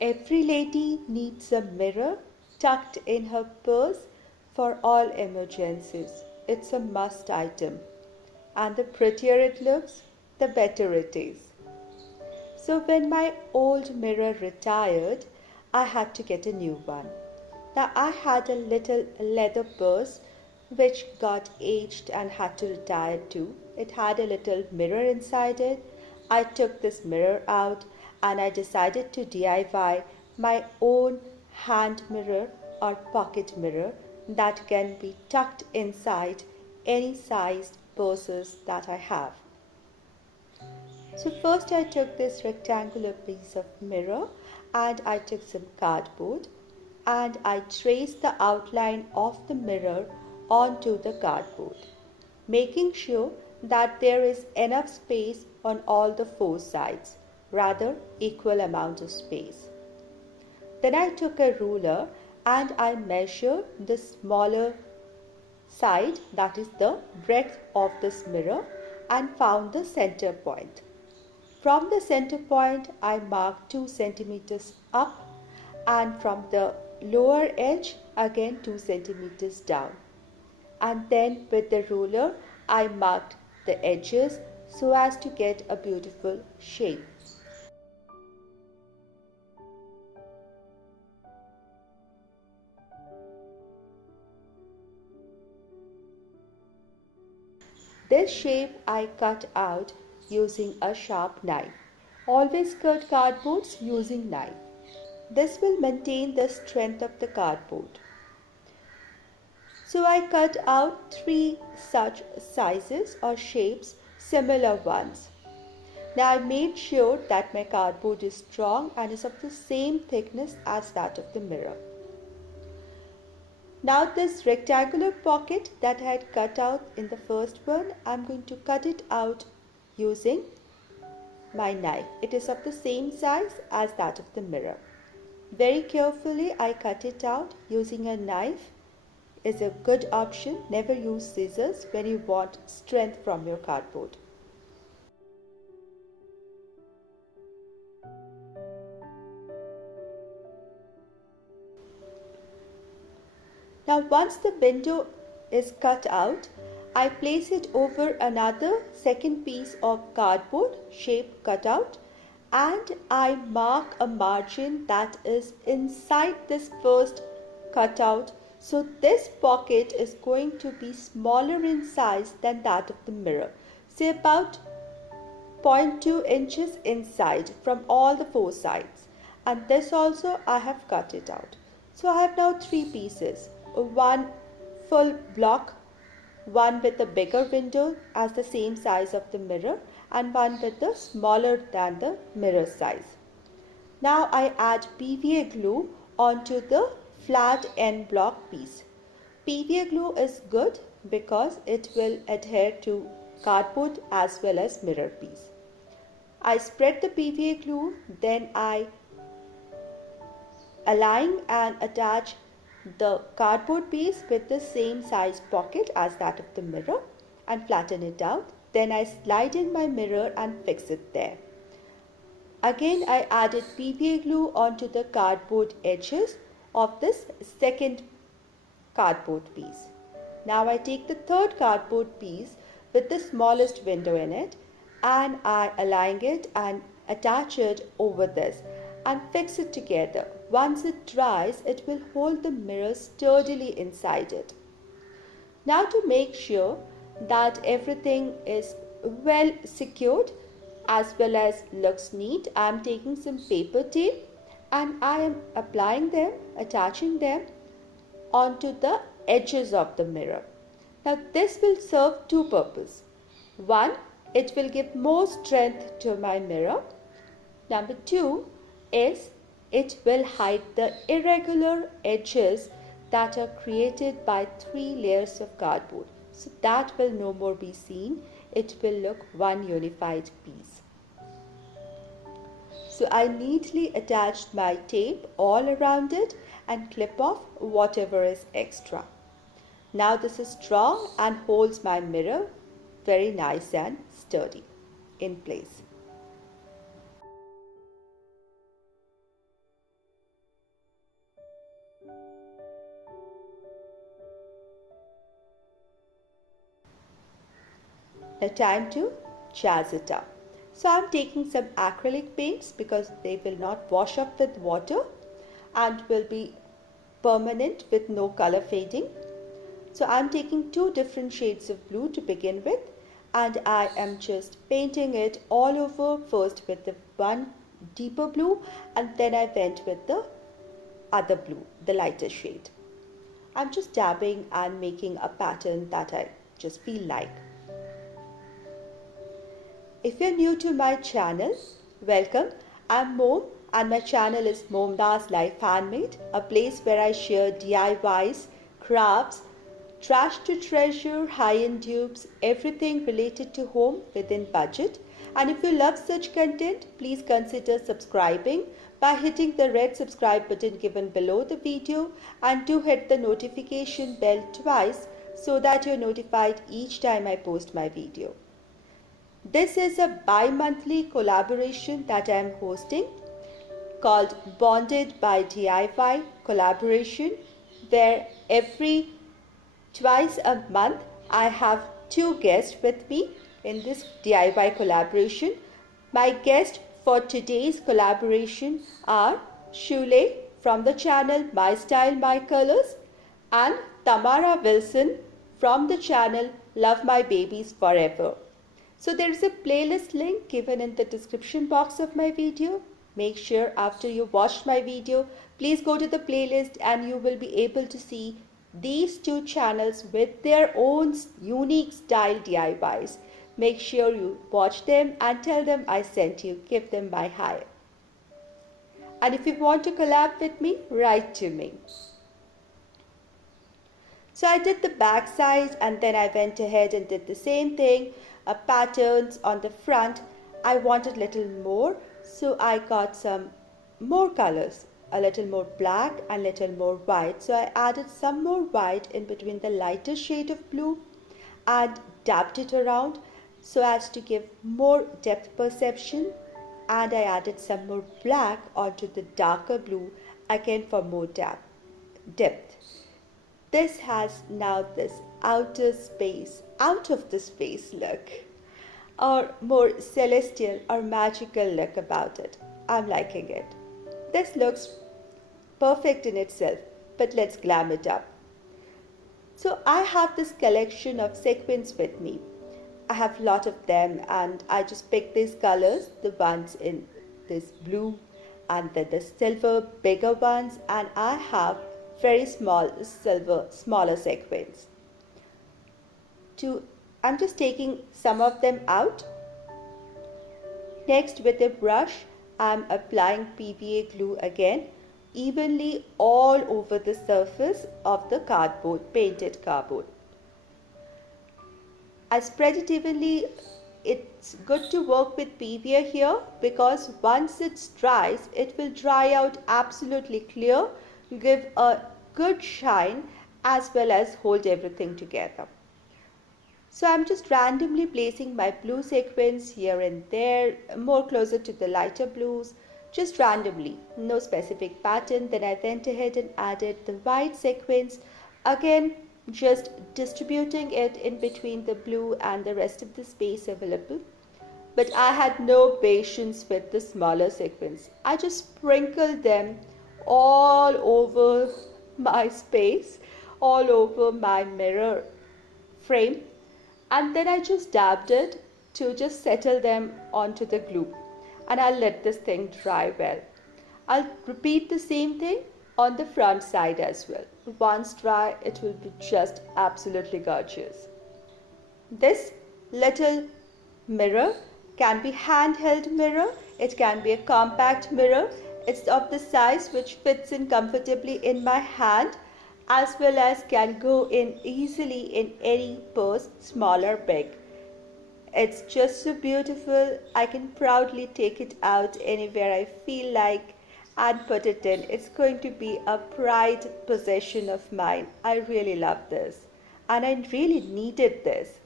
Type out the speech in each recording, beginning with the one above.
Every lady needs a mirror tucked in her purse for all emergencies. It's a must item. And the prettier it looks, the better it is. So when my old mirror retired, I had to get a new one. Now I had a little leather purse which got aged and had to retire too. It had a little mirror inside it. I took this mirror out and I decided to DIY my own hand mirror or pocket mirror that can be tucked inside any sized purses that I have. So first I took this rectangular piece of mirror and I took some cardboard and I traced the outline of the mirror onto the cardboard, making sure that there is enough space on all the four sides, rather equal amount of space. Then I took a ruler and I measured the smaller side, that is the breadth of this mirror, and found the center point. From the center point, I marked 2 centimeters up, and from the lower edge, again 2 centimeters down. And then with the ruler, I marked the edges so as to get a beautiful shape. This shape I cut out using a sharp knife. Always cut cardboards using knife. This will maintain the strength of the cardboard. So I cut out 3 such sizes or shapes, similar ones. Now I made sure that my cardboard is strong and is of the same thickness as that of the mirror. Now this rectangular pocket that I had cut out in the first one, I'm going to cut it out using my knife. It is of the same size as that of the mirror. Very carefully I cut it out. Using a knife is a good option. Never use scissors when you want strength from your cardboard. Now once the window is cut out, I place it over another second piece of cardboard shape cutout and I mark a margin that is inside this first cutout. So this pocket is going to be smaller in size than that of the mirror. Say about 0.2 inches inside from all the four sides. And this also I have cut it out. So I have now 3 pieces. One full block, one with a bigger window as the same size of the mirror, and one with the smaller than the mirror size. Now I add PVA glue onto the flat end block piece. PVA glue is good because it will adhere to cardboard as well as mirror piece. I spread the PVA glue, then I align and attach the cardboard piece with the same size pocket as that of the mirror and flatten it out. Then I slide in my mirror and fix it there. Again I added PVA glue onto the cardboard edges of this second cardboard piece. Now I take the third cardboard piece with the smallest window in it and I align it and attach it over this and fix it together. Once it dries, it will hold the mirror sturdily inside it. Now to make sure that everything is well secured as well as looks neat, I am taking some paper tape and I am applying them, attaching them onto the edges of the mirror. Now this will serve 2 purposes. One, it will give more strength to my mirror. Number 2 is it will hide the irregular edges that are created by 3 layers of cardboard. So that will no more be seen. It will look one unified piece. So I neatly attached my tape all around it and clip off whatever is extra. Now this is strong and holds my mirror very nice and sturdy in place. Now time to jazz it up. So I'm taking some acrylic paints because they will not wash up with water and will be permanent with no color fading. So I'm taking two different shades of blue to begin with, and I am just painting it all over, first with the one deeper blue and then I went with the other blue, the lighter shade. I'm just dabbing and making a pattern that I just feel like. If you're new to my channel, welcome. I'm Mom and my channel is Momda's Life Handmade, a place where I share DIYs, crafts, trash to treasure, high-end dupes, everything related to home within budget. And if you love such content, please consider subscribing by hitting the red subscribe button given below the video, and do hit the notification bell twice so that you're notified each time I post my video. This is a bi-monthly collaboration that I am hosting called Bonded by DIY collaboration, where every twice a month I have two guests with me in this DIY collaboration. My guests for today's collaboration are Shule from the channel My Style My Colors and Tamara Wilson from the channel Love My Babies Forever. So there is a playlist link given in the description box of my video. Make sure after you watched my video, please go to the playlist and you will be able to see these two channels with their own unique style DIYs. Make sure you watch them and tell them I sent you. Give them my hi. And if you want to collab with me, write to me. So I did the back side and then I went ahead and did the same thing. Patterns on the front. I wanted a little more, so I got some more colors, a little more black and a little more white. So I added some more white in between the lighter shade of blue and dabbed it around so as to give more depth perception, and I added some more black onto the darker blue again for more depth. This has now this out of the space look, or more celestial or magical look about it. I'm liking it. This looks perfect in itself, but let's glam it up. So I have this collection of sequins with me. I have a lot of them and I just picked these colors, the ones in this blue and then the silver bigger ones, and I have very small silver smaller sequins. I'm just taking some of them out. Next, with a brush, I'm applying PVA glue again evenly all over the surface of the painted cardboard. I spread it evenly. It's good to work with PVA here because once it dries, it will dry out absolutely clear, give a good shine as well as hold everything together. So I'm just randomly placing my blue sequins here and there, more closer to the lighter blues, just randomly, no specific pattern. Then I went ahead and added the white sequins, again just distributing it in between the blue and the rest of the space available. But I had no patience with the smaller sequins. I just sprinkled them all over my space, all over my mirror frame, and then I just dabbed it to just settle them onto the glue, and I'll let this thing dry well. I'll repeat the same thing on the front side as well. Once dry, it will be just absolutely gorgeous. This little mirror can be handheld mirror, it can be a compact mirror. It's of the size which fits in comfortably in my hand, as well as can go in easily in any purse, small or big. It's just so beautiful. I can proudly take it out anywhere I feel like and put it in. It's going to be a pride possession of mine. I really love this and I really needed this.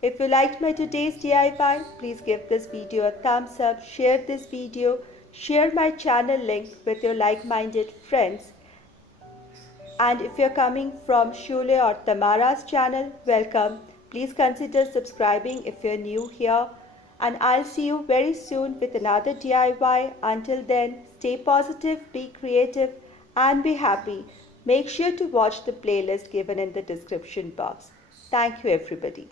If you liked my today's DIY, please give this video a thumbs up, share this video, share my channel link with your like-minded friends. And if you're coming from Shule or Tamara's channel, welcome. Please consider subscribing if you're new here. And I'll see you very soon with another DIY. Until then, stay positive, be creative, and be happy. Make sure to watch the playlist given in the description box. Thank you, everybody.